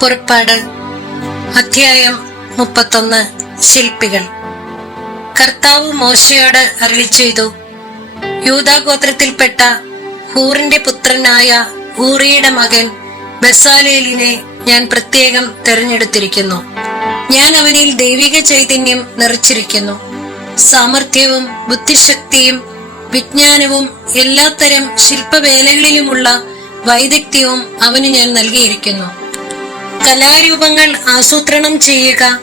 പുറപ്പാട് അധ്യായം മുപ്പത്തൊന്ന് ശില്പികൾ. കർത്താവ് മോശയോട് അരളി ചെയ്തു യൂതാഗോത്രത്തിൽപ്പെട്ട ഹൂറിന്റെ പുത്രനായ ഹൂറിയുടെ മകൻ ബസാലേലിനെ ഞാൻ പ്രത്യേകം തെരഞ്ഞെടുത്തിരിക്കുന്നു. ഞാൻ അവനിൽ ദൈവിക ചൈതന്യം നിറച്ചിരിക്കുന്നു. സാമർഥ്യവും ബുദ്ധിശക്തിയും വിജ്ഞാനവും എല്ലാത്തരം ശില്പവേലകളിലുമുള്ള വൈദഗ്ധ്യവും അവന് ഞാൻ നൽകിയിരിക്കുന്നു. കലാരൂപങ്ങൾ ആസൂത്രണം ചെയ്യുക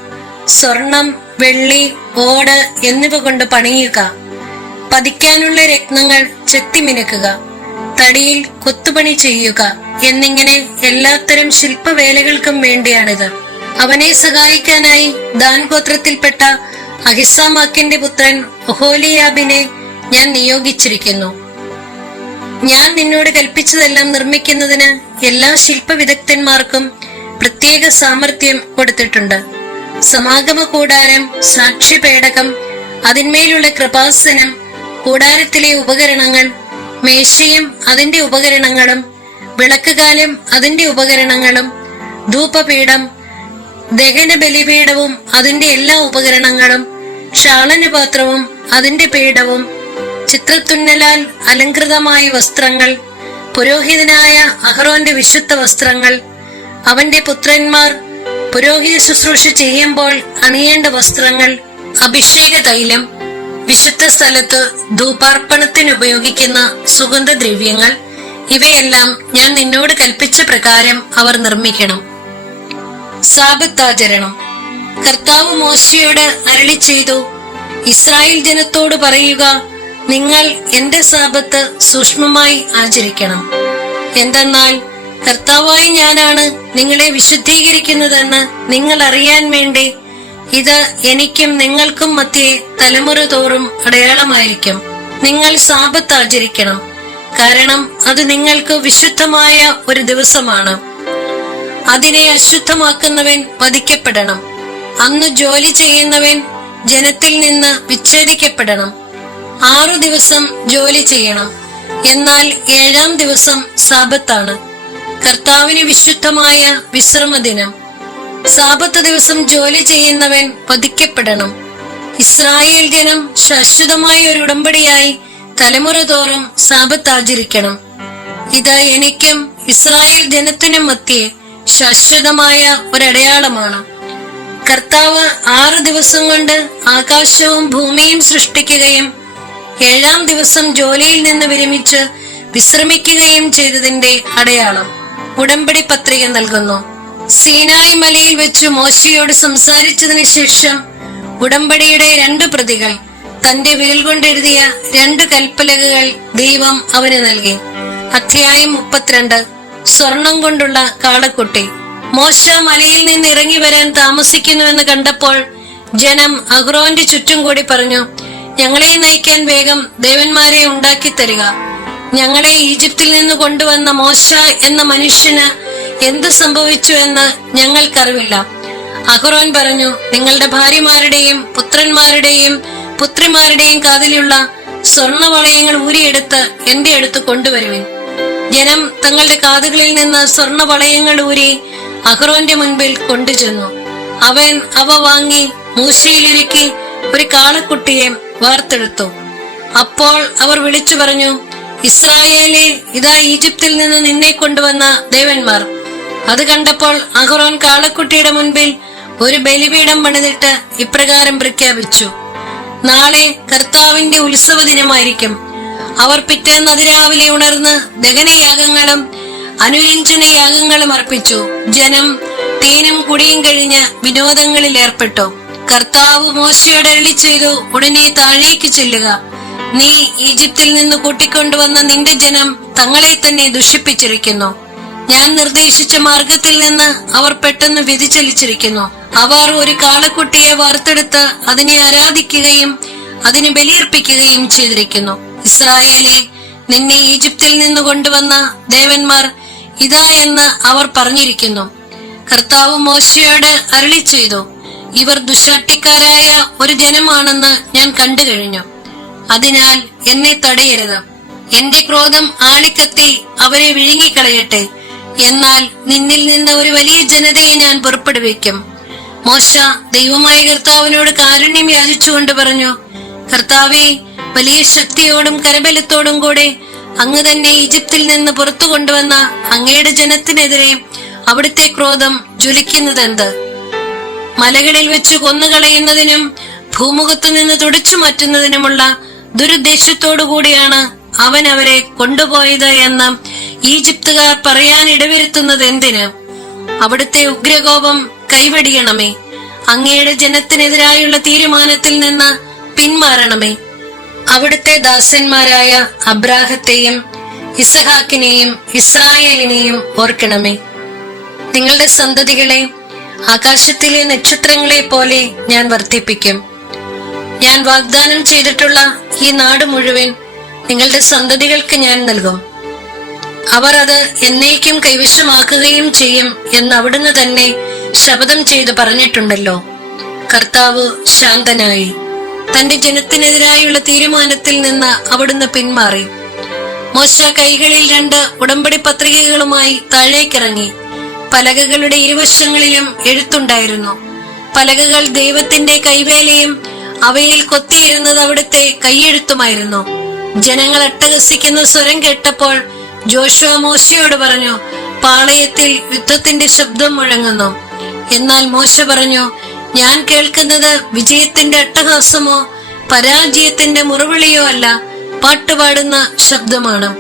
സ്വർണം വെള്ളി ഓട് എന്നിവ കൊണ്ട് പണിയുക പതിക്കാനുള്ള രത്നങ്ങൾ ചെത്തിമിനുക്കുക തടിയിൽ കൊത്തുപണി ചെയ്യുക എന്നിങ്ങനെ എല്ലാത്തരം ശില്പവേലകൾക്കും വേണ്ടിയാണിത്. അവനെ സഹായിക്കാനായി ദാൻ ഗോത്രത്തിൽപ്പെട്ട അഹിസാമാക്കിന്റെ പുത്രൻ ഒഹോലിയാബിനെ ഞാൻ നിയോഗിച്ചിരിക്കുന്നു. ഞാൻ നിന്നോട് കൽപ്പിച്ചതെല്ലാം നിർമ്മിക്കുന്നതിന് എല്ലാ ശില്പ വിദഗ്ധന്മാർക്കും പ്രത്യേക സാമർഥ്യം കൊടുത്തിട്ടുണ്ട്. സമാഗമ കൂടാരം സാക്ഷ്യപേടകം അതിന്മേലുള്ള കൃപാസനം കൂടാരത്തിലെ ഉപകരണങ്ങൾ മേശയും അതിന്റെ ഉപകരണങ്ങളും വിളക്കുകാലം അതിന്റെ ഉപകരണങ്ങളും ധൂപപീഠം ദഹന ബലിപീഠവും അതിന്റെ എല്ലാ ഉപകരണങ്ങളും ക്ഷാളനപാത്രവും അതിന്റെ പീഠവും ചിത്രത്തുന്നലാൽ അലങ്കൃതമായ വസ്ത്രങ്ങൾ പുരോഹിതനായ അഹ്റോന്റെ വിശുദ്ധ വസ്ത്രങ്ങൾ അവന്റെ പുത്രന്മാർ പുരോഹിത ശുശ്രൂഷ ചെയ്യുമ്പോൾ അണിയേണ്ട വസ്ത്രങ്ങൾ അഭിഷേക തൈലം വിശുദ്ധ സ്ഥലത്ത് ധൂപാർപ്പണത്തിന് ഉപയോഗിക്കുന്ന സുഗന്ധദ്രവ്യങ്ങൾ ഇവയെല്ലാം ഞാൻ നിന്നോട് കൽപ്പിച്ച പ്രകാരം അവർ നിർമ്മിക്കണം. സാപത്താചരണം. കർത്താവ് മോശയോട് അരളി ചെയ്തു ഇസ്രായേൽ ജനത്തോട് പറയുക നിങ്ങൾ എന്റെ സാപത്ത് സൂക്ഷ്മമായി ആചരിക്കണം. എന്തെന്നാൽ കർത്താവായ ഞാനാണ് നിങ്ങളെ വിശുദ്ധീകരിക്കുന്നതെന്ന് നിങ്ങൾ അറിയാൻ വേണ്ടി ഇത് എനിക്കും നിങ്ങൾക്കും മധ്യേ തലമുറ തോറും അടയാളമായിരിക്കും. നിങ്ങൾ സാപത്ത് ആചരിക്കണം. കാരണം അത് നിങ്ങൾക്ക് വിശുദ്ധമായ ഒരു ദിവസമാണ്. അതിനെ അശുദ്ധമാക്കുന്നവൻ വധിക്കപ്പെടണം. അന്ന് ജോലി ചെയ്യുന്നവൻ ജനത്തിൽ നിന്ന് വിച്ഛേദിക്കപ്പെടണം. ആറു ദിവസം ജോലി ചെയ്യണം. എന്നാൽ ഏഴാം ദിവസം സാപത്താണ്. കർത്താവിന് വിശുദ്ധമായ വിശ്രമദിനം. സാപത്ത് ദിവസം ജോലി ചെയ്യുന്നവൻ പതിക്കപ്പെടണം ഇസ്രായേൽ ജനം ശാശ്വതമായ ഒരു ഉടമ്പടിയായി തലമുറ തോറും സാപത്ത് ആചരിക്കണം. ഇത് എനിക്കും ഇസ്രായേൽ ജനത്തിനും മധ്യേ ശാശ്വതമായ ഒരടയാളമാണ്. കർത്താവ് ആറ് ദിവസം കൊണ്ട് ആകാശവും ഭൂമിയും സൃഷ്ടിക്കുകയും ഏഴാം ദിവസം ജോലിയിൽ നിന്ന് വിരമിച്ച് വിശ്രമിക്കുകയും ചെയ്തതിന്റെ അടയാളം. ഉടമ്പടി പത്രിക നൽകുന്നു. സീനായി മലയിൽ വെച്ച് മോശയോട് സംസാരിച്ചതിന് ശേഷം ഉടമ്പടിയുടെ രണ്ട് പ്രതികൾ തന്റെ വിരൽ കൊണ്ടെഴുതിയ രണ്ട് കൽപ്പലകകൾ ദൈവം അവന് നൽകി. അധ്യായം മുപ്പത്തിരണ്ട്. സ്വർണം കൊണ്ടുള്ള കാളക്കുട്ടി. മോശ മലയിൽ നിന്ന് ഇറങ്ങി വരാൻ താമസിക്കുന്നുവെന്ന് കണ്ടപ്പോൾ ജനം അഹ്റോന്റെ ചുറ്റും കൂടി പറഞ്ഞു ഞങ്ങളെ നയിക്കാൻ വേഗം ദേവന്മാരെ ഉണ്ടാക്കി തരിക ഞങ്ങളെ ഈജിപ്തിൽ നിന്ന് കൊണ്ടുവന്ന മോശ എന്ന മനുഷ്യന് എന്ത് സംഭവിച്ചു എന്ന് ഞങ്ങൾക്കറിവില്ല. അഹ്റോൻ പറഞ്ഞു നിങ്ങളുടെ ഭാര്യമാരുടെയും പുത്രന്മാരുടെയും പുത്രിമാരുടെയും കാതിലുള്ള സ്വർണവളയങ്ങൾ ഊരിയെടുത്ത് എന്റെ അടുത്ത് കൊണ്ടുവരുവിൻ. ജനം തങ്ങളുടെ കാതുകളിൽ നിന്ന് സ്വർണവളയങ്ങൾ ഊരി അഹ്റോന്റെ മുൻപിൽ കൊണ്ടുചെന്നു. അവൻ അവ വാങ്ങി മൂശയിലിരുക്കി ഒരു കാളക്കുട്ടിയെ വാർത്തെടുത്തു. അപ്പോൾ അവർ വിളിച്ചു പറഞ്ഞു ഇസ്രായേലെ ഇതാ ഈജിപ്തിൽ നിന്ന് നിന്നെ കൊണ്ടുവന്ന ദേവന്മാർ. അത് കണ്ടപ്പോൾ അഹ്റോൻ കാളക്കുട്ടിയുടെ മുൻപിൽ ഒരു ബലിപീഠം പണിതിട്ട് ഇപ്രകാരം പ്രഖ്യാപിച്ചു. നാളെ കർത്താവിന്റെ ഉത്സവ ദിനമായിരിക്കും. അവർ പിറ്റേന്ന് അതിരാവിലെ ഉണർന്ന് ദഹനയാഗങ്ങളും അനുരഞ്ജന യാഗങ്ങളും അർപ്പിച്ചു. ജനം തേനും കുടിയും കഴിഞ്ഞ് വിനോദങ്ങളിൽ ഏർപ്പെട്ടു. കർത്താവ് മോശയോട് അരളി ചെയ്തു ഉടനെ താഴേക്ക് ചെല്ലുക. നീ ഈജിപ്തിൽ നിന്ന് കൂട്ടിക്കൊണ്ടുവന്ന നിന്റെ ജനം തങ്ങളെ തന്നെ ദുഷിപ്പിച്ചിരിക്കുന്നു. ഞാൻ നിർദ്ദേശിച്ച മാർഗത്തിൽ നിന്ന് അവർ പെട്ടെന്ന് വ്യതിചലിച്ചിരിക്കുന്നു. അവർ ഒരു കാളക്കുട്ടിയെ വാർത്തെടുത്ത് അതിനെ ആരാധിക്കുകയും അതിന് ബലിയർപ്പിക്കുകയും ചെയ്തിരിക്കുന്നു. ഇസ്രായേലെ നിന്നെ ഈജിപ്തിൽ നിന്ന് കൊണ്ടുവന്ന ദേവന്മാർ ഇതാ എന്ന് അവർ പറഞ്ഞിരിക്കുന്നു. കർത്താവ് മോശയോട് അരളി ചെയ്തു ഇവർ ദുശാട്ടിക്കാരായ ഒരു ജനമാണെന്ന് ഞാൻ കണ്ടു കഴിഞ്ഞു അതിനാൽ എന്നെ തടയരുത്. എന്റെ ക്രോധം ആളിക്കത്തി അവരെ വിഴുങ്ങിക്കളയട്ടെ. എന്നാൽ നിന്നിൽ നിന്ന് ഒരു വലിയ ജനതയെ ഞാൻ പുറപ്പെടുവിക്കും. മോശ ദൈവമായ കർത്താവിനോട് കാരുണ്യം യാചിച്ചുകൊണ്ട് പറഞ്ഞു കർത്താവെ വലിയ ശക്തിയോടും കരബലത്തോടും കൂടെ അങ്ങ് തന്നെ ഈജിപ്തിൽ നിന്ന് പുറത്തു കൊണ്ടുവന്ന അങ്ങയുടെ ജനത്തിനെതിരെ അവിടുത്തെ ക്രോധം ജ്വലിക്കുന്നതെന്ത്? മലകളിൽ വെച്ച് കൊന്നുകളയുന്നതിനും ഭൂമുഖത്തു നിന്ന് തുടച്ചു മാറ്റുന്നതിനുമുള്ള ദുരുദ്ദേശത്തോടു കൂടിയാണ് അവൻ അവരെ കൊണ്ടുപോയത് എന്ന് ഈജിപ്തുകാർ പറയാൻ ഇടവരുത്തുന്നത് എന്തിന്? അവിടുത്തെ ഉഗ്രകോപം കൈവടിയണമേ. അങ്ങയുടെ ജനത്തിനെതിരായുള്ള തീരുമാനത്തിൽ നിന്ന് പിന്മാറണമേ. അവിടുത്തെ ദാസന്മാരായ അബ്രാഹത്തെയും ഇസഹാക്കിനെയും ഇസ്രായേലിനെയും ഓർക്കണമേ. നിങ്ങളുടെ സന്തതികളെ ആകാശത്തിലെ നക്ഷത്രങ്ങളെ പോലെ ഞാൻ വർദ്ധിപ്പിക്കും. ഞാൻ വാഗ്ദാനം ചെയ്തിട്ടുള്ള ഈ നാട് മുഴുവൻ നിങ്ങളുടെ സന്തതികൾക്ക് ഞാൻ നൽകും. അവർ അത് എന്നേക്കും കൈവശമാക്കുകയും ചെയ്യും എന്ന് അവിടുന്ന് തന്നെ ശപഥം ചെയ്തു പറഞ്ഞിട്ടുണ്ടല്ലോ. കർത്താവ് ശാന്തനായി. തന്റെ ജനത്തിനെതിരായുള്ള തീരുമാനത്തിൽ നിന്ന് അവിടുന്ന് പിന്മാറി. മോശ കൈകളിൽ രണ്ട് ഉടമ്പടി പത്രികകളുമായി താഴേക്കിറങ്ങി. പലകകളുടെ ഇരുവശങ്ങളിലും എഴുത്തുണ്ടായിരുന്നു. പലകകൾ ദൈവത്തിന്റെ കൈവേലയും അവയിൽ കൊത്തിയിരുന്നത് അവിടുത്തെ കൈയെഴുത്തുമായിരുന്നു. ജനങ്ങൾ അട്ടഹസിക്കുന്ന സ്വരം കേട്ടപ്പോൾ ജോഷുവ മോശയോട് പറഞ്ഞു പാളയത്തിൽ യുദ്ധത്തിന്റെ ശബ്ദം മുഴങ്ങുന്നു. എന്നാൽ മോശ പറഞ്ഞു ഞാൻ കേൾക്കുന്നത് വിജയത്തിന്റെ അട്ടഹാസമോ പരാജയത്തിന്റെ മുറവിളിയോ അല്ല പാട്ടുപാടുന്ന ശബ്ദമാണ്.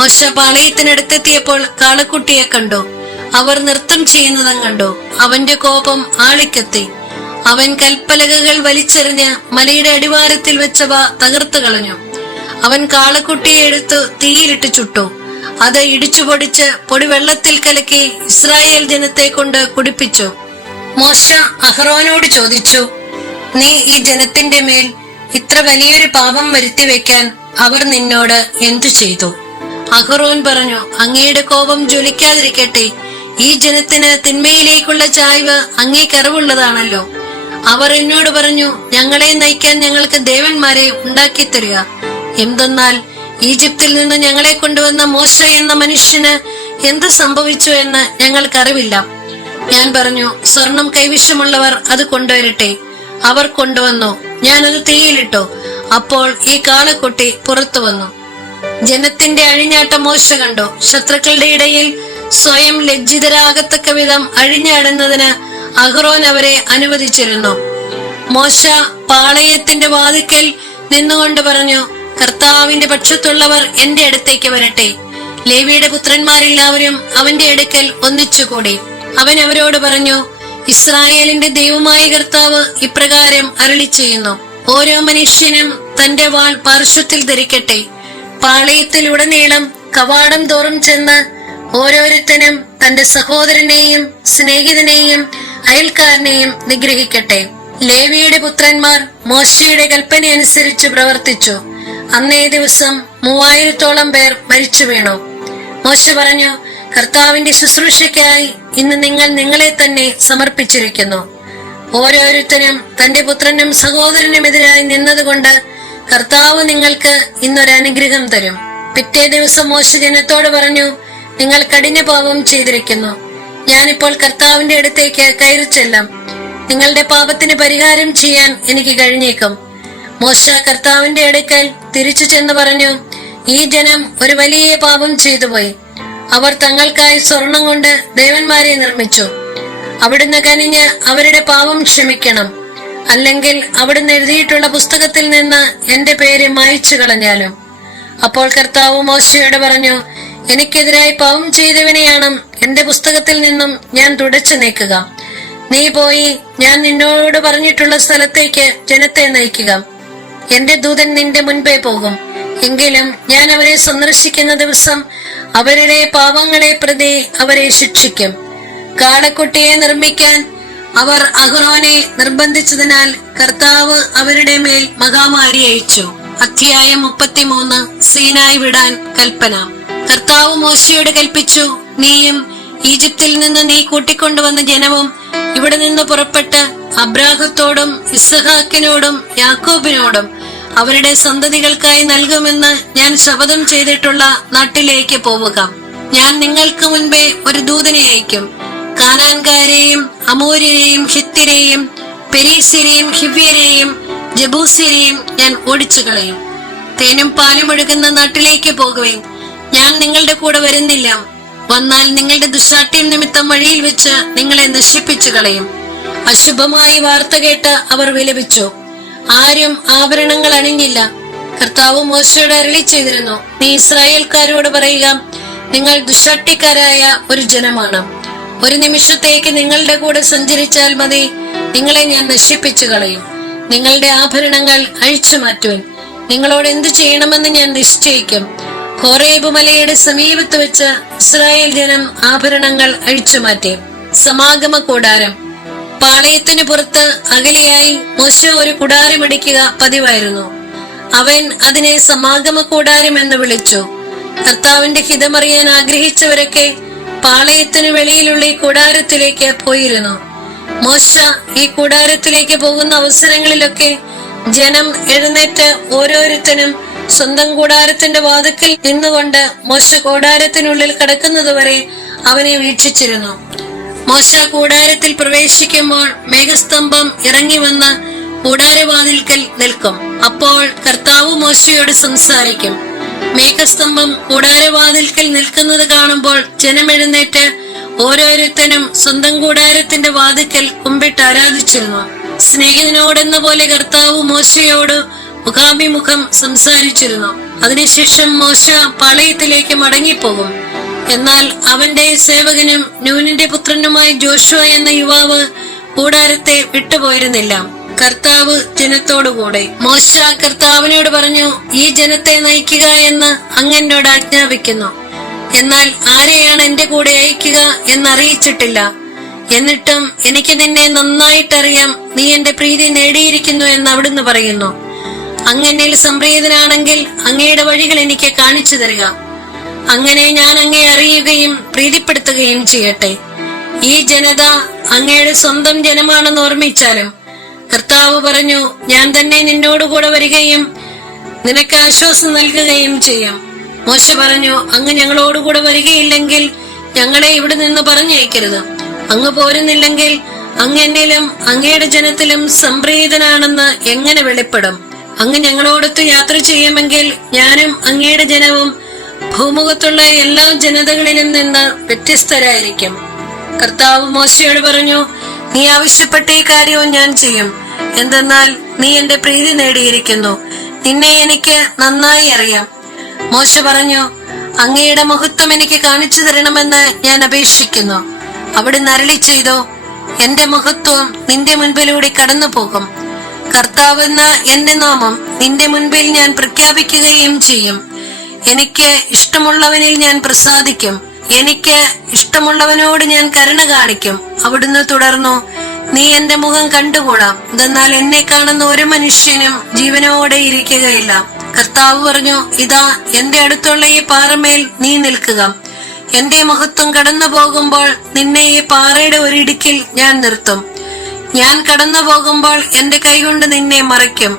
മോശ പാളയത്തിനടുത്തെത്തിയപ്പോൾ കാളക്കുട്ടിയെ കണ്ടു. അവർ നൃത്തം ചെയ്യുന്നതും കണ്ടു. അവന്റെ കോപം ആളിക്കെത്തി. അവൻ കൽപ്പലകകൾ വലിച്ചെറിഞ്ഞ് മലയുടെ അടിവാരത്തിൽ വെച്ചവ തകർത്തു കളഞ്ഞു. അവൻ കാളക്കുട്ടിയെ എടുത്തു തീയിലിട്ട് ചുട്ടു. അത് ഇടിച്ചു പൊടിച്ച് പൊടി വെള്ളത്തിൽ കലക്കി ഇസ്രായേൽ ജനത്തെ കൊണ്ട് കുടിപ്പിച്ചു. മോശ അഹ്റോനോട് ചോദിച്ചു നീ ഈ ജനത്തിന്റെ മേൽ ഇത്ര വലിയൊരു പാപം വരുത്തി വെക്കാൻ അവർ നിന്നോട് എന്തു ചെയ്തു? അഹ്റോൻ പറഞ്ഞു അങ്ങയുടെ കോപം ജ്വലിക്കാതിരിക്കട്ടെ. ഈ ജനത്തിന് തിന്മയിലേക്കുള്ള ചായ്വ് അങ്ങേക്കറിവുള്ളതാണല്ലോ അവർ എന്നോട് പറഞ്ഞു ഞങ്ങളെ നയിക്കാൻ ഞങ്ങൾക്ക് ദേവന്മാരെ ഉണ്ടാക്കി തരിക. എന്തെന്നാൽ ഈജിപ്തിൽ നിന്ന് ഞങ്ങളെ കൊണ്ടുവന്ന മോശ എന്ന മനുഷ്യന് എന്ത് സംഭവിച്ചു എന്ന് ഞങ്ങൾക്കറിവില്ല. ഞാൻ പറഞ്ഞു സ്വർണം കൈവശമുള്ളവർ അത് കൊണ്ടുവരട്ടെ. അവർ കൊണ്ടുവന്നു. ഞാൻ അത് തീയിലിട്ടു. അപ്പോൾ ഈ കാളക്കുട്ടി പുറത്തു വന്നു. ജനത്തിന്റെ അഴിഞ്ഞാട്ട മോശ കണ്ടു. ശത്രുക്കളുടെ ഇടയിൽ സ്വയം ലജ്ജിതരാകത്തക്ക വിധം അഴിഞ്ഞാടുന്നതിന് അഹ്റോൻ അവരെ അനുവദിച്ചിരുന്നു. മോശ പാളയത്തിന്റെ വാതിക്കൽ നിന്നുകൊണ്ട് പറഞ്ഞു കർത്താവിന്റെ പക്ഷത്തുള്ളവർ എന്റെ അടുത്തേക്ക് വരട്ടെ. ലേവിയുടെ പുത്രന്മാരെല്ലാവരും അവന്റെ അടുക്കൽ ഒന്നിച്ചുകൂടി. അവൻ അവരോട് പറഞ്ഞു ഇസ്രായേലിന്റെ ദൈവമായ കർത്താവ് ഇപ്രകാരം അരളി ചെയ്യുന്നു ഓരോ മനുഷ്യനും തന്റെ വാൾ പാർശ്വത്തിൽ ധരിക്കട്ടെ. പാളയത്തിലുടനീളം കവാടം തോറും ചെന്ന് ഓരോരുത്തനും തന്റെ സഹോദരനെയും സ്നേഹിതനെയും അയൽക്കാരനെയും നിഗ്രഹിക്കട്ടെ. ലേവിയുടെ പുത്രന്മാർ മോശയുടെ കൽപ്പന അനുസരിച്ച് പ്രവർത്തിച്ചു. അന്നേ ദിവസം മൂവായിരത്തോളം പേർ മരിച്ചു വീണു. മോശ പറഞ്ഞു കർത്താവിന്റെ ശുശ്രൂഷയ്ക്കായി ഇന്ന് നിങ്ങൾ നിങ്ങളെ തന്നെ സമർപ്പിച്ചിരിക്കുന്നു. ഓരോരുത്തരും തന്റെ പുത്രനും സഹോദരനുമെതിരായി നിന്നതുകൊണ്ട് കർത്താവ് നിങ്ങൾക്ക് ഇന്നൊരു അനുഗ്രഹം തരും. പിറ്റേ ദിവസം മോശ ജനത്തോട് പറഞ്ഞു നിങ്ങൾ കഠിന പാപം ചെയ്തിരിക്കുന്നു. ഞാനിപ്പോൾ കർത്താവിന്റെ അടുത്തേക്ക് കയറി ചെല്ലാം. നിങ്ങളുടെ പാപത്തിന് പരിഹാരം ചെയ്യാൻ എനിക്ക് കഴിഞ്ഞേക്കും. മോശ കർത്താവിന്റെ അടുക്കൽ തിരിച്ചു ചെന്ന് പറഞ്ഞു ഈ ജനം ഒരു വലിയ പാപം ചെയ്തുപോയി. അവർ തങ്ങൾക്കായി സ്വർണം കൊണ്ട് ദേവന്മാരെ നിർമ്മിച്ചു. അവിടുന്ന് കനിഞ്ഞ് അവരുടെ പാപം ക്ഷമിക്കണം. അല്ലെങ്കിൽ അവിടുന്ന് എഴുതിയിട്ടുള്ള പുസ്തകത്തിൽ നിന്ന് എന്റെ പേര് മായ്ച്ചു കളഞ്ഞാലും. അപ്പോൾ കർത്താവ് മോശയോട് പറഞ്ഞു എനിക്കെതിരായി പാവം ചെയ്തവനെയാണ് എന്റെ പുസ്തകത്തിൽ നിന്നും ഞാൻ തുടച്ചു നീക്കുക. നീ പോയി ഞാൻ നിന്നോട് പറഞ്ഞിട്ടുള്ള സ്ഥലത്തേക്ക് ജനത്തെ നയിക്കുക. എന്റെ ദൂതൻ നിന്റെ മുൻപേ പോകും. എങ്കിലും ഞാൻ അവരെ സന്ദർശിക്കുന്ന ദിവസം അവരുടെ പാവങ്ങളെ പ്രതി അവരെ ശിക്ഷിക്കും. കാളക്കുട്ടിയെ നിർമ്മിക്കാൻ അവർ അഹ്റോനെ നിർബന്ധിച്ചതിനാൽ കർത്താവ് അവരുടെ മേൽ മഹാമാരി അയച്ചു. അധ്യായം മുപ്പത്തിമൂന്ന് സീനായി വിടാൻ കൽപ്പന. കർത്താവ് മോശയോട് കൽപ്പിച്ചു നീയും ഈജിപ്തിൽ നിന്ന് നീ കൂട്ടിക്കൊണ്ടുവന്ന ജനവും ഇവിടെ നിന്ന് പുറപ്പെട്ട് അബ്രാഹത്തോടും ഇസ്ഹാക്കിനോടും യാക്കോബിനോടും അവരുടെ സന്തതികൾക്കായി നൽകുമെന്ന് ഞാൻ ശപഥം ചെയ്തിട്ടുള്ള നാട്ടിലേക്ക് പോവുക. ഞാൻ നിങ്ങൾക്ക് മുൻപേ ഒരു ദൂതനെ അയക്കും. കാനാൻകാരെയും അമൂര്യരെയും ഹിത്തിരെയും പെരീസിരെയും ഹിവ്യരെയും ജബൂസിരെയും ഞാൻ ഓടിച്ചു കളയും തേനും പാലും ഒഴുകുന്ന നാട്ടിലേക്ക് പോകുവേൻ. ഞാൻ നിങ്ങളുടെ കൂടെ വരുന്നില്ല. വന്നാൽ നിങ്ങളുടെ ദുശാഠ്യം നിമിത്തം വഴിയിൽ വെച്ച് നിങ്ങളെ നശിപ്പിച്ചു കളയും. അശുഭമായി വാർത്ത കേട്ട് അവർ വിലപിച്ചു. ആരും ആഭരണങ്ങൾ അണിഞ്ഞില്ല. കർത്താവ് മോശയോട് അരളി ചെയ്തിരുന്നു. നീ ഇസ്രായേൽക്കാരോട് പറയുക നിങ്ങൾ ദുഷട്ടിക്കാരായ ഒരു ജനമാണ്. ഒരു നിമിഷത്തേക്ക് നിങ്ങളുടെ കൂടെ സഞ്ചരിച്ചാൽ മതി. നിങ്ങളെ ഞാൻ നശിപ്പിച്ചു കളയും. നിങ്ങളുടെ ആഭരണങ്ങൾ അഴിച്ചു മാറ്റുവൻ. നിങ്ങളോട് എന്തു ചെയ്യണമെന്ന് ഞാൻ നിശ്ചയിക്കും. ഹോറേബ് മലയുടെ സമീപത്ത് വെച്ച് ഇസ്രായേൽ ജനം ആഭരണങ്ങൾ അഴിച്ചു മാറ്റി. സമാഗമ കൂടാരം. പാളയത്തിന് പുറത്ത് അകലെയായി മോശ ഒരു കുടാരമടിക്കുക പതിവായിരുന്നു. അവൻ അതിനെ സമാഗമ കൂടാരം എന്ന് വിളിച്ചു. കർത്താവിന്റെ ഹിതമറിയാൻ ആഗ്രഹിച്ചവരൊക്കെ പാളയത്തിന് വെളിയിലുള്ള ഈ കൂടാരത്തിലേക്ക് പോയിരുന്നു. മോശ ഈ കൂടാരത്തിലേക്ക് പോകുന്ന അവസരങ്ങളിലൊക്കെ ജനം എഴുന്നേറ്റ് ഓരോരുത്തരും സ്വന്തം കൂടാരത്തിന്റെ വാതുക്കൽ നിന്നുകൊണ്ട് മോശ കൂടാരത്തിനുള്ളിൽ കടക്കുന്നതുവരെ അവനെ വീക്ഷിച്ചിരുന്നു. മോശ കൂടാരത്തിൽ പ്രവേശിക്കുമ്പോൾ മേഘസ്തംഭം ഇറങ്ങി വന്ന് കൂടാരവാതിൽക്കൽ നിൽക്കും. അപ്പോൾ കർത്താവ് മോശയോട് സംസാരിക്കും. മേഘസ്തംഭം കൂടാരവാതിൽക്കൽ നിൽക്കുന്നത് കാണുമ്പോൾ ജനമെഴുന്നേറ്റ് ഓരോരുത്തരും സ്വന്തം കൂടാരത്തിന്റെ വാതിക്കൽ കുമ്പിട്ട് ആരാധിച്ചിരുന്നു. സ്നേഹിതനോടെന്ന പോലെ കർത്താവ് മോശയോട് മുഖാഭിമുഖം സംസാരിച്ചിരുന്നു. അതിനുശേഷം മോശ പാളയത്തിലേക്ക് മടങ്ങിപ്പോകും. എന്നാൽ അവന്റെ സേവകനും നൂനിന്റെ പുത്രനുമായ ജോഷുവ എന്ന യുവാവ് കൂടാരത്തെ വിട്ടുപോയിരുന്നില്ല. കർത്താവ് ജനത്തോടുകൂടെ. മോശ കർത്താവിനോട് പറഞ്ഞു ഈ ജനത്തെ നയിക്കുക എന്ന് അങ്ങനോട് ആജ്ഞാപിക്കുന്നു. എന്നാൽ ആരെയാണ് എന്റെ കൂടെ അയക്കുക എന്നറിയിച്ചിട്ടില്ല. എന്നിട്ടും എനിക്ക് നിന്നെ നന്നായിട്ടറിയാം. നീ എന്റെ പ്രീതി നേടിയിരിക്കുന്നു എന്ന് അവിടുന്ന് പറയുന്നു. അങ്ങനിൽ സംപ്രീതനാണെങ്കിൽ അങ്ങയുടെ വഴികൾ എനിക്ക് കാണിച്ചു തരിക. അങ്ങനെ ഞാൻ അങ്ങേ അറിയുകയും പ്രീതിപ്പെടുത്തുകയും ചെയ്യട്ടെ. ഈ ജനത അങ്ങയുടെ സ്വന്തം ജനമാണെന്ന് ഓർമ്മിച്ചാലും കർത്താവ് പറഞ്ഞു ഞാൻ തന്നെ നിന്നോടുകൂടെ വരികയും നിനക്ക് ആശ്വാസം നൽകുകയും ചെയ്യാം. മോശ പറഞ്ഞു അങ്ങ് ഞങ്ങളോടുകൂടെ വരികയില്ലെങ്കിൽ ഞങ്ങളെ ഇവിടെ നിന്ന് പറഞ്ഞയക്കരുത്. അങ്ങ് പോരുന്നില്ലെങ്കിൽ അങ്ങ് എന്നിലും അങ്ങയുടെ ജനത്തിലും സംപ്രീതനാണെന്ന് എങ്ങനെ വെളിപ്പെടും? അങ്ങ് ഞങ്ങളോടൊത്ത് യാത്ര ചെയ്യുമെങ്കിൽ ഞാനും അങ്ങയുടെ ജനവും ഭൂമുഖത്തുള്ള എല്ലാ ജനതകളിലും നിന്ന് വ്യത്യസ്തരായിരിക്കും. കർത്താവ് മോശയോട് പറഞ്ഞു നീ ആവശ്യപ്പെട്ട ഈ കാര്യവും ഞാൻ ചെയ്യും. എന്തെന്നാൽ നീ എന്റെ പ്രീതി നേടിയിരിക്കുന്നു. നിന്നെ എനിക്ക് നന്നായി അറിയാം. മോശ പറഞ്ഞു അങ്ങയുടെ മഹത്വം എനിക്ക് കാണിച്ചു തരണമെന്ന് ഞാൻ അപേക്ഷിക്കുന്നു. അവിടുന്ന് അരളി ചെയ്തോ എന്റെ മഹത്വം നിന്റെ മുൻപിലൂടെ കടന്നു പോകും കർത്താവെന്ന എന്റെ നാമം നിന്റെ മുൻപിൽ ഞാൻ പ്രഖ്യാപിക്കുകയും ചെയ്യും. എനിക്ക് ഇഷ്ടമുള്ളവനിൽ ഞാൻ പ്രസാദിക്കും. എനിക്ക് ഇഷ്ടമുള്ളവനോട് ഞാൻ കരുണ കാണിക്കും. അവിടുന്ന് തുടർന്നു നീ എന്റെ മുഖം കണ്ടുകൂടാം? എന്നാൽ എന്നെ കാണുന്ന ഒരു മനുഷ്യനും ജീവനോടെ ഇരിക്കുകയില്ല. കർത്താവ് പറഞ്ഞു ഇതാ എന്റെ അടുത്തുള്ള ഈ പാറമേൽ നീ നിൽക്കുക. എന്റെ മഹത്വം കടന്നു പോകുമ്പോൾ നിന്നെ ഈ പാറയുടെ ഒരിടുക്കിൽ ഞാൻ നിർത്തും. ഞാൻ കടന്നു പോകുമ്പോൾ എന്റെ കൈകൊണ്ട് നിന്നെ മറയ്ക്കും.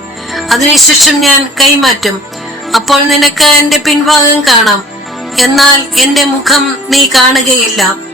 അതിനുശേഷം ഞാൻ കൈമാറ്റും. അപ്പോൾ നിനക്ക് എന്റെ പിൻഭാഗം കാണാം. എന്നാൽ എന്റെ മുഖം നീ കാണുകയില്ല.